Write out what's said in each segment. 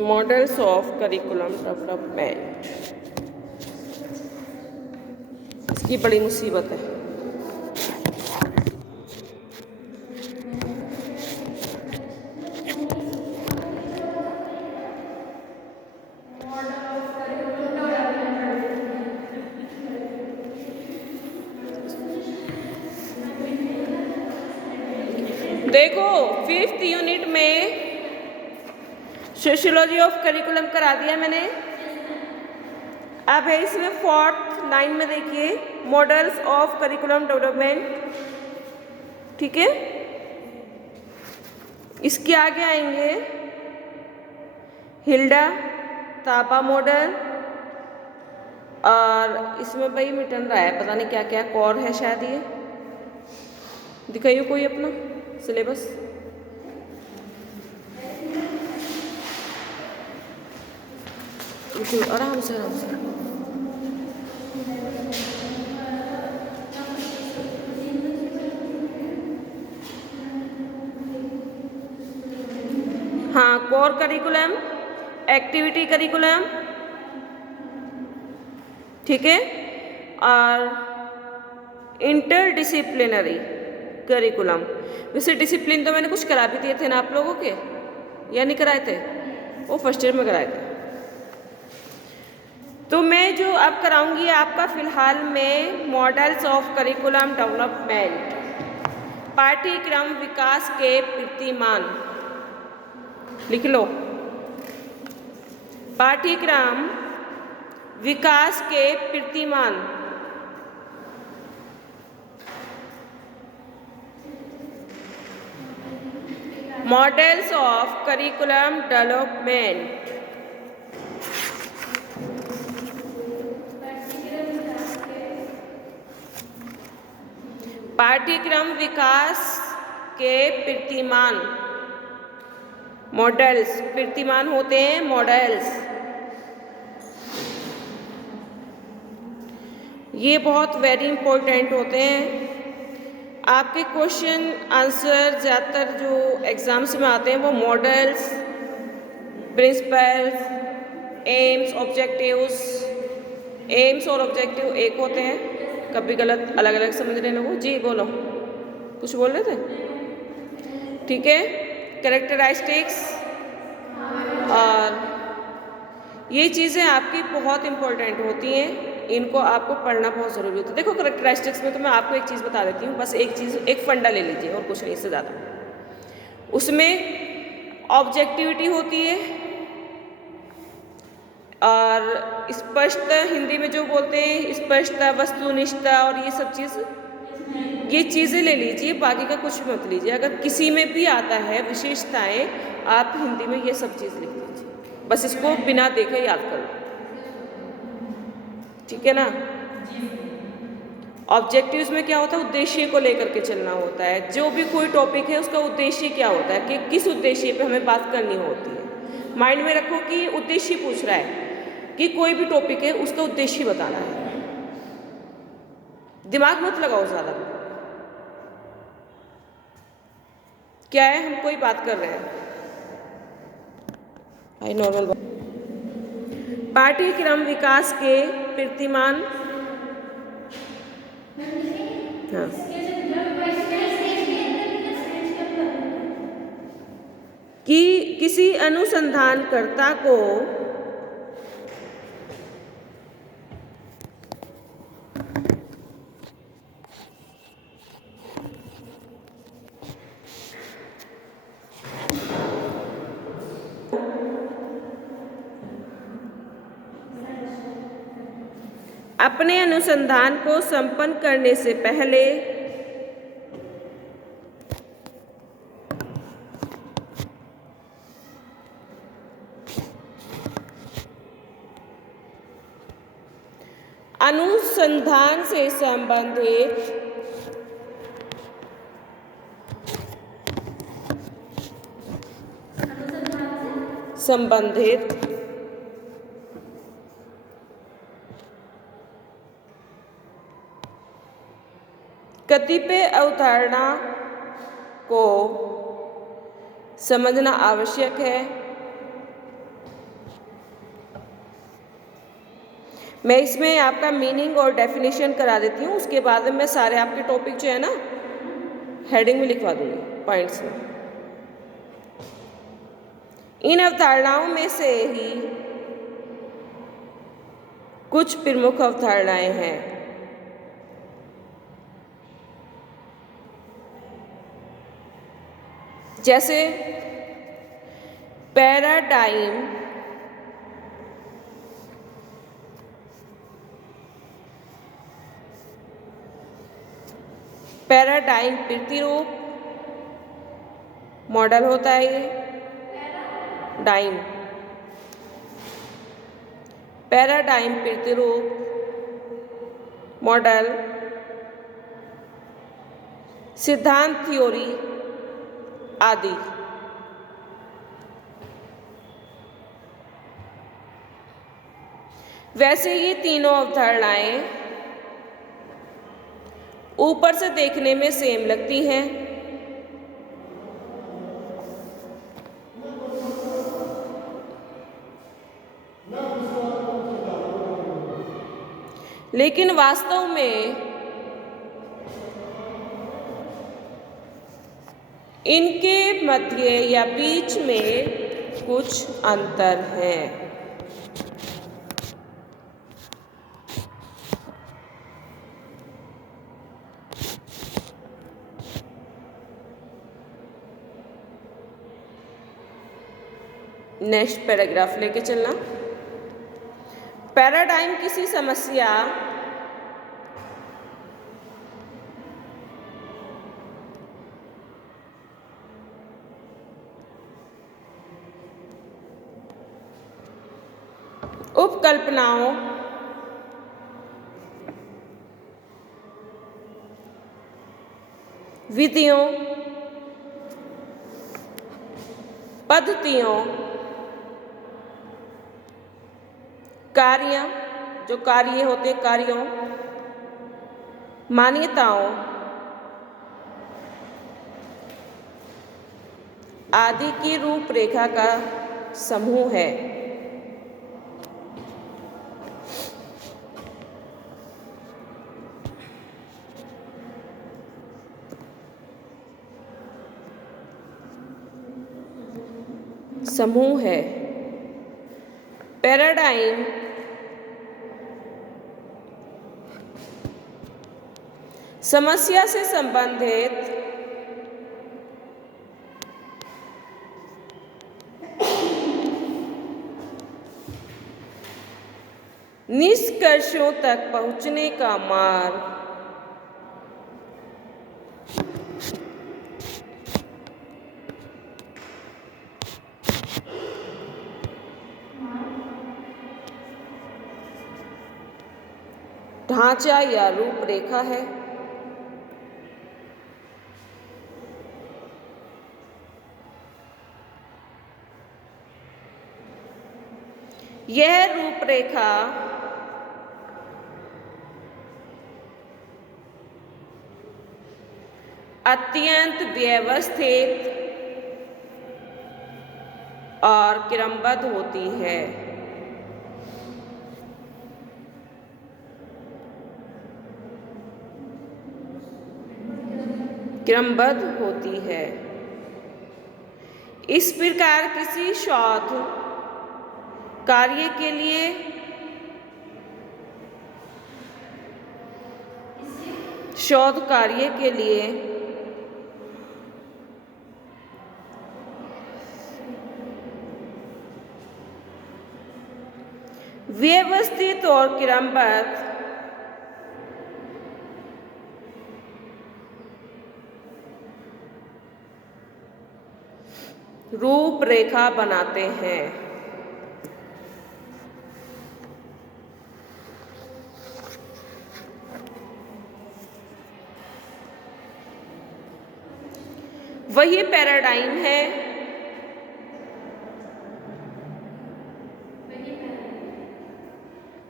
Models of curriculum development, इसकी बड़ी मुसीबत है। देखो 5th यूनिट में सोशियोलॉजी ऑफ करिकुलम करा दिया मैंने। अब है इसमें 4th लाइन में देखिए मॉडल्स ऑफ करिकुलम डेवलपमेंट, ठीक है। इसके आगे आएंगे हिल्डा तापा मॉडल, और इसमें भाई मिटन रहा है, पता नहीं क्या क्या कौर है शायद। ये दिखाइए कोई अपना सिलेबस। आराम से आराम से। हाँ, कोर करिकुलम, एक्टिविटी करिकुलम, ठीक है, और इंटर डिसिप्लिनरी करिकुलम। वैसे डिसिप्लिन तो मैंने कुछ करा भी दिए थे ना आप लोगों के, या नहीं कराए थे? वो फर्स्ट ईयर में कराए थे। तो मैं जो अब कराऊंगी आपका फिलहाल में मॉडल्स ऑफ करिकुलम डेवलपमेंट, पाठ्यक्रम विकास के कीर्तिमान। लिख लो, पाठ्यक्रम विकास के कीर्तिमान। मॉडल्स ऑफ करिकुलम डेवलपमेंट, पाठ्यक्रम विकास के कीर्तिमान। मॉडल्स, कीर्तिमान होते हैं मॉडल्स। ये बहुत वेरी इंपॉर्टेंट होते हैं। आपके क्वेश्चन आंसर ज़्यादातर जो एग्जाम्स में आते हैं वो models, principles, AIIMS, objectives. AIIMS और ऑब्जेक्टिव एक होते हैं, कभी गलत अलग अलग समझ रहे लोगों। जी बोलो, कुछ बोल रहे थे? ठीक है, कैरेक्टरिस्टिक्स, और ये चीज़ें आपकी बहुत इंपॉर्टेंट होती हैं, इनको आपको पढ़ना बहुत ज़रूरी होता है। देखो कैरेक्टरिस्टिक्स में तो मैं आपको एक चीज़ बता देती हूँ, बस एक चीज़, एक फंडा ले लीजिए और कुछ नहीं, इससे ज़्यादा। उसमें ऑब्जेक्टिविटी होती है, और स्पष्ट, हिंदी में जो बोलते हैं स्पष्टता, वस्तुनिष्ठता, और ये सब चीज़, ये चीज़ें ले लीजिए, बाकी का कुछ मत लीजिए। अगर किसी में भी आता है विशेषताएं, आप हिंदी में ये सब चीज़ लिख लीजिए, बस इसको बिना देखे याद करो, ठीक है ना। ऑब्जेक्टिव्स में क्या होता है, उद्देश्य को लेकर के चलना होता है। जो भी कोई टॉपिक है उसका उद्देश्य क्या होता है, कि किस उद्देश्य पे हमें बात करनी होती है। माइंड में रखो कि उद्देश्य पूछ रहा है, कि कोई भी टॉपिक है उसका उद्देश्य बताना है। दिमाग मत लगाओ ज़्यादा, क्या है, हम कोई बात कर रहे हैं, आई नॉर्मल बात। पाठ्यक्रम विकास के कीर्तिमान, हाँ, कि किसी अनुसंधानकर्ता को अपने अनुसंधान को संपन्न करने से पहले अनुसंधान से संबंधित कतिपय अवधारणा को समझना आवश्यक है। मैं इसमें आपका मीनिंग और डेफिनेशन करा देती हूँ, उसके बाद में मैं सारे आपके टॉपिक जो है ना हेडिंग में लिखवा दूँगी पॉइंट्स में। इन अवधारणाओं में से ही कुछ प्रमुख अवधारणाएं हैं। जैसे पैराडाइम, पैराडाइम प्रतिरूप मॉडल होता है ये डाइम, पैराडाइम प्रतिरूप मॉडल, सिद्धांत थ्योरी आदि। वैसे ये तीनों अवधारणाएं ऊपर से देखने में सेम लगती हैं, लेकिन वास्तव में इनके मध्य या बीच में कुछ अंतर है। नेक्स्ट पैराग्राफ लेके चलना। पैराडाइम किसी समस्या उपकल्पनाओं विधियों पद्धतियों कार्य जो कार्य होते कार्यों मान्यताओं आदि की रूपरेखा का समूह है। समूह है। पैराडाइम समस्या से संबंधित निष्कर्षों तक पहुंचने का मार्ग ढांचा या रूपरेखा है। यह रूपरेखा अत्यंत व्यवस्थित और क्रमबद्ध होती है। क्रमबद्ध होती है। इस प्रकार किसी शोध कार्य के लिए व्यवस्थित और क्रमबद्ध रूपरेखा बनाते हैं। वही पैराडाइम है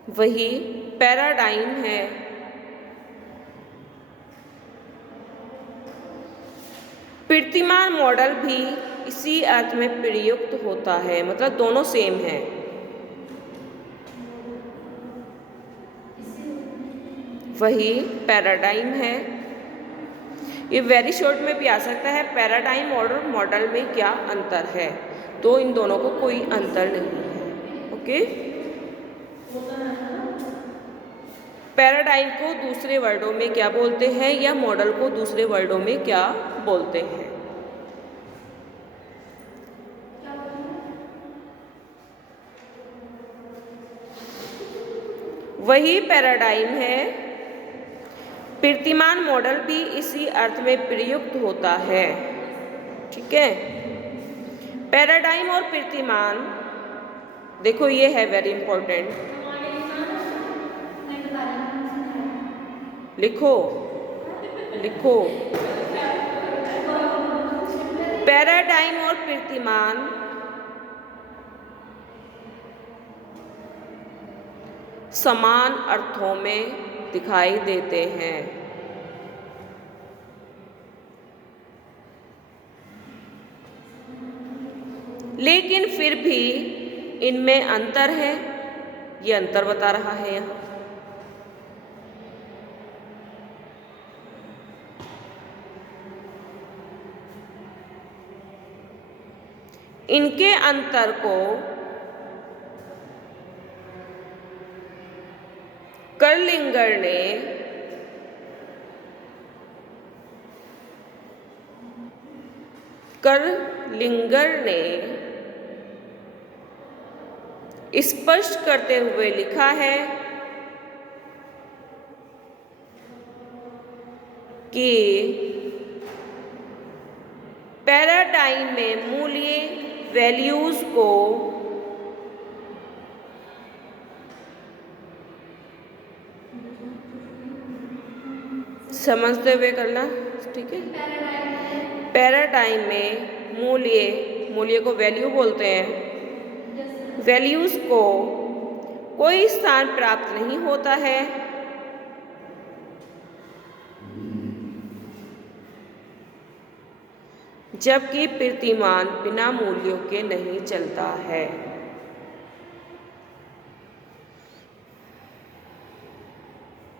वही पैराडाइम है कीर्तिमान मॉडल भी इसी अर्थ में प्रयुक्त होता है, मतलब दोनों सेम है। वही पैराडाइम है। ये वेरी शॉर्ट में भी आ सकता है, पैराडाइम और मॉडल में क्या अंतर है, तो इन दोनों को कोई अंतर नहीं है। ओके, पैराडाइम को दूसरे वर्डों में क्या बोलते हैं या मॉडल को दूसरे वर्डों में क्या बोलते हैं? वही पैराडाइम है। कीर्तिमान मॉडल भी इसी अर्थ में प्रयुक्त होता है। ठीक है, पैराडाइम और कीर्तिमान, देखो ये है वेरी इंपॉर्टेंट, लिखो लिखो, पैराडाइम और कीर्तिमान समान अर्थों में दिखाई देते हैं, लेकिन फिर भी इनमें अंतर है। ये अंतर बता रहा है यहाँ। इनके अंतर को कर्लिंगर ने स्पष्ट करते हुए लिखा है कि पैराडाइम में मूल्य वैल्यूज को समझते हुए करना। ठीक है, पैराडाइम में मूल्य को वैल्यू बोलते हैं, वैल्यूज को कोई स्थान प्राप्त नहीं होता है, जबकि कीर्तिमान बिना मूल्यों के नहीं चलता है।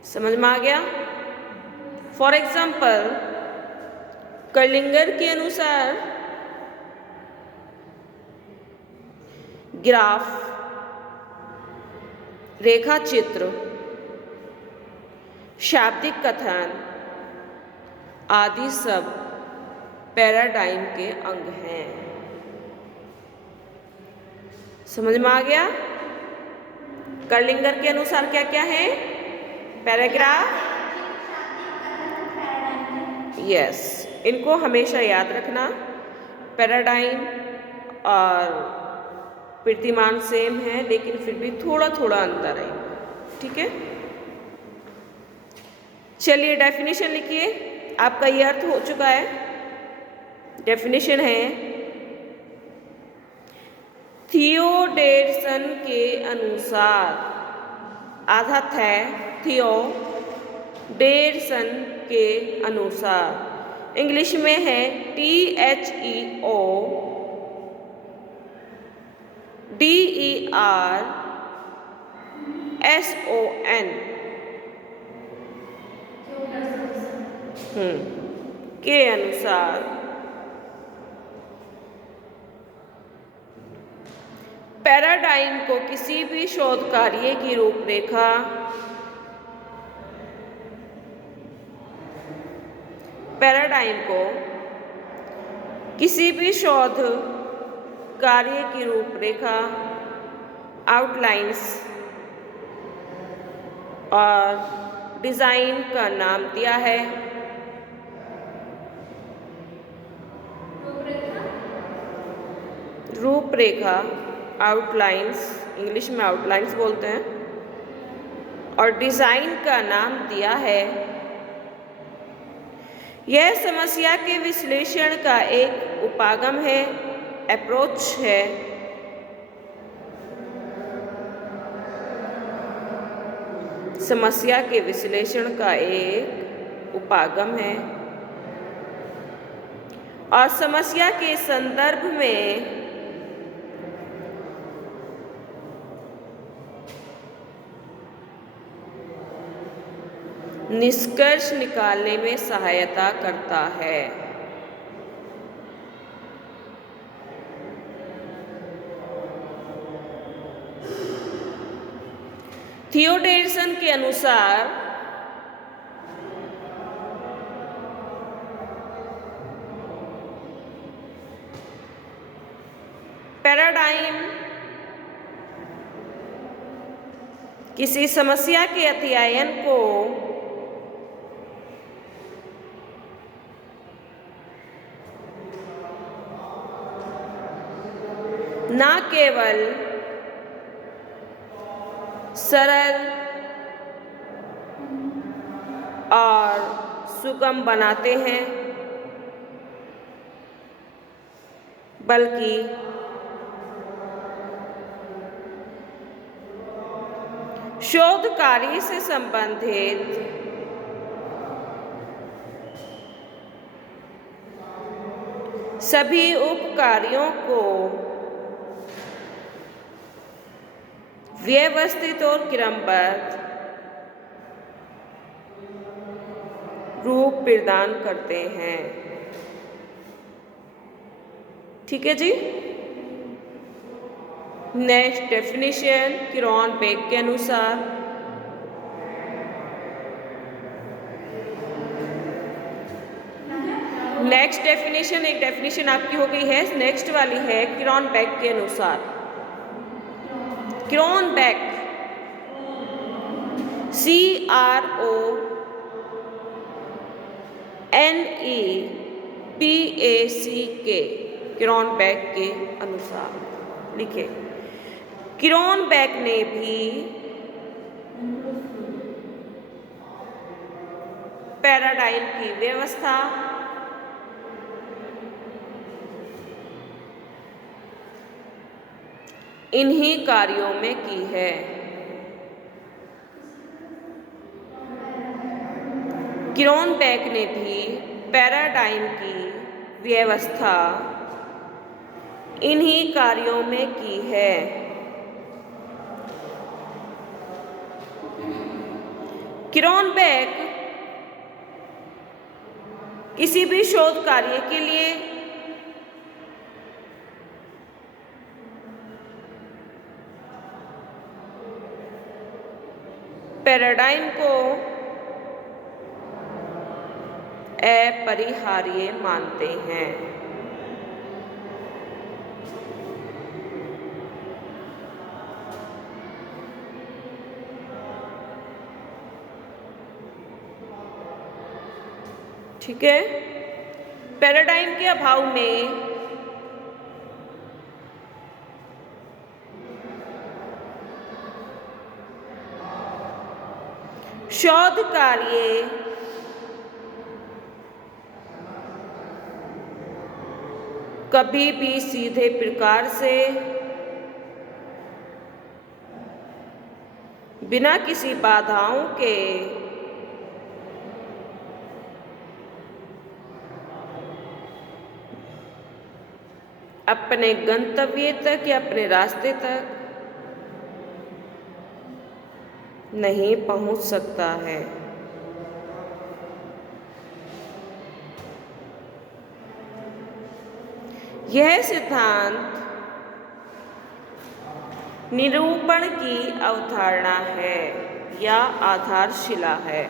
समझ में आ गया? फॉर एग्जाम्पल, कर्लिंगर के अनुसार ग्राफ, रेखा चित्र, शाब्दिक कथन आदि सब पैराडाइम के अंग हैं। समझ में आ गया? कर्लिंगर के अनुसार क्या क्या है? पैराग्राफ, यस, इनको हमेशा याद रखना। पैराडाइम और कीर्तिमान सेम है, लेकिन फिर भी थोड़ा थोड़ा अंतर है। ठीक है, चलिए डेफिनेशन लिखिए। आपका ये अर्थ हो चुका है। डेफिनेशन है, थियोडेरसन के अनुसार, आधा है थियोडेरसन के अनुसार, इंग्लिश में है THEODERSON के अनुसार पैराडाइम को किसी भी शोध कार्य की रूपरेखा, पैराडाइम को किसी भी शोध कार्य की रूपरेखा, आउटलाइंस और डिज़ाइन का नाम दिया है। रूपरेखा, आउटलाइंस, इंग्लिश में आउटलाइंस बोलते हैं, और डिज़ाइन का नाम दिया है। यह समस्या के विश्लेषण का एक उपागम है, अप्रोच है। समस्या के विश्लेषण का एक उपागम है और समस्या के संदर्भ में निष्कर्ष निकालने में सहायता करता है। थियो डेविसन के अनुसार पैराडाइम किसी समस्या के अध्ययन को न केवल सरल और सुगम बनाते हैं, बल्कि शोध कार्य से संबंधित सभी उप कार्यों को व्यवस्थित और क्रमबद्ध रूप प्रदान करते हैं। ठीक है जी। नेक्स्ट डेफिनेशन क्रोनबेक के अनुसार नेक्स्ट डेफिनेशन एक डेफिनेशन आपकी हो गई है, नेक्स्ट वाली है क्रोनबेक के अनुसार। क्रोनबेक CRONEBAC क्रोनबेक के अनुसार लिखे। क्रोनबेक ने भी पैराडाइम की व्यवस्था इन्हीं कार्यों में की है। क्रोनबेक ने भी पैराडाइम की व्यवस्था इन्हीं कार्यों में की है। क्रोनबेक किसी भी शोध कार्य के लिए पैराडाइम को अपरिहार्य मानते हैं। ठीक है। पैराडाइम के अभाव में शोध कार्य कभी भी सीधे प्रकार से बिना किसी बाधाओं के अपने गंतव्य तक या अपने रास्ते तक नहीं पहुंच सकता है। यह सिद्धांत निरूपण की अवधारणा है या आधारशिला है।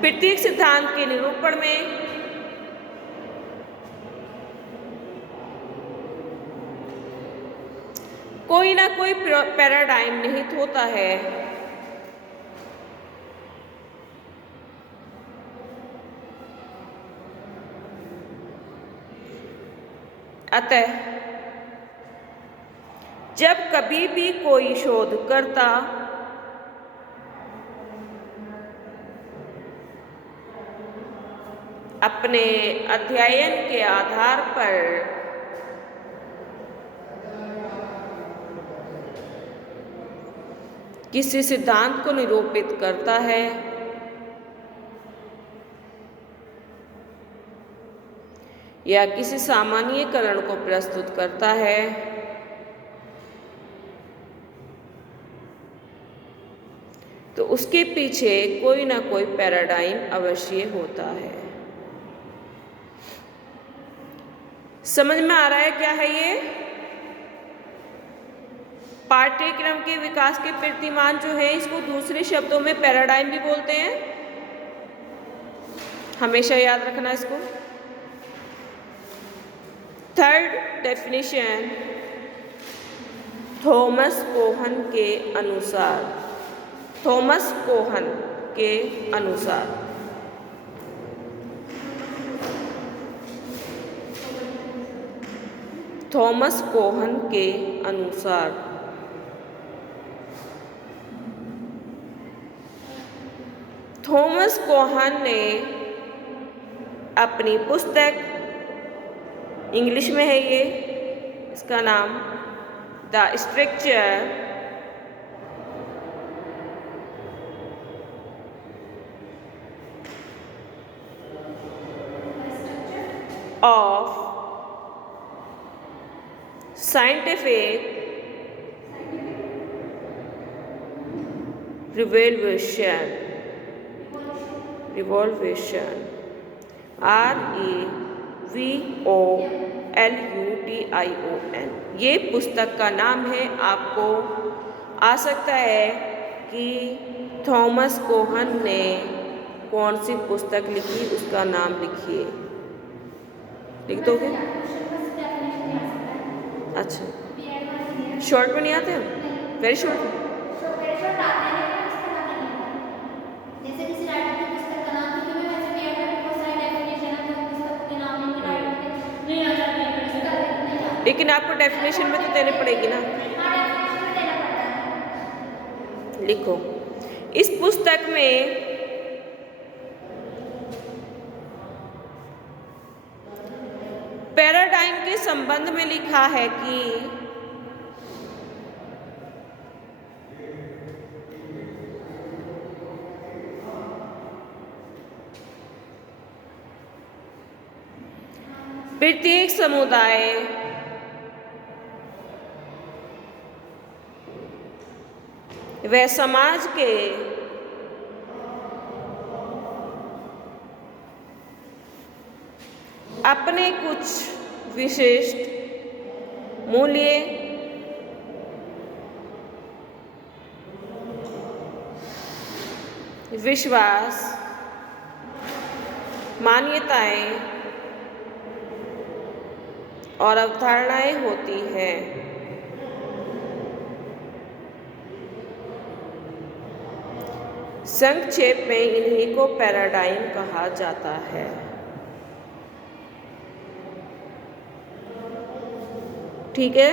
प्रत्येक सिद्धांत के निरूपण में कोई ना कोई पैराडाइम निहित होता है। अतः जब कभी भी कोई शोधकर्ता अपने अध्ययन के आधार पर किसी सिद्धांत को निरूपित करता है या किसी सामान्यीकरण को प्रस्तुत करता है, तो उसके पीछे कोई ना कोई पैराडाइम अवश्य होता है। समझ में आ रहा है क्या है ये? पाठ्यक्रम के विकास के प्रतिमान जो है, इसको दूसरे शब्दों में पैराडाइम भी बोलते हैं, हमेशा याद रखना इसको। थर्ड डेफिनेशन, थॉमस कोहन के अनुसार, थॉमस कोहन के अनुसार थॉमस कोहन के अनुसार थॉमस कोहन ने अपनी पुस्तक, इंग्लिश में है ये, इसका नाम the structure of scientific revolution REVOLUTION, ये पुस्तक का नाम है। आपको आ सकता है कि थॉमस कोहन ने कौन सी पुस्तक लिखी, उसका नाम लिखिए। लिख दोगे? अच्छा, शॉर्ट में नहीं आते हम? वेरी शॉर्ट में? लेकिन आपको डेफिनेशन में तो देने पड़ेगी ना। लिखो, इस पुस्तक में पैराडाइम के संबंध में लिखा है कि प्रत्येक समुदाय व समाज के अपने कुछ विशिष्ट मूल्य, विश्वास, मान्यताएं और अवधारणाएं होती हैं। संक्षेप में इन्हीं को पैराडाइम कहा जाता है। ठीक है,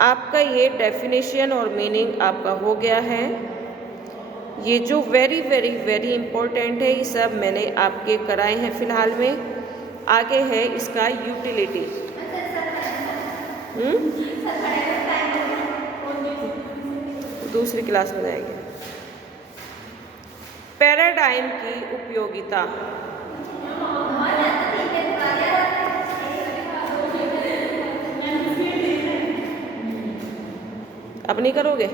आपका ये डेफिनेशन और मीनिंग आपका हो गया है। ये जो वेरी वेरी वेरी इम्पोर्टेंट है, ये सब मैंने आपके कराए हैं फिलहाल में। आगे है इसका यूटिलिटी। दूसरी क्लास में जाएंगे। पैराडाइम की उपयोगिता। अब नहीं करोगे?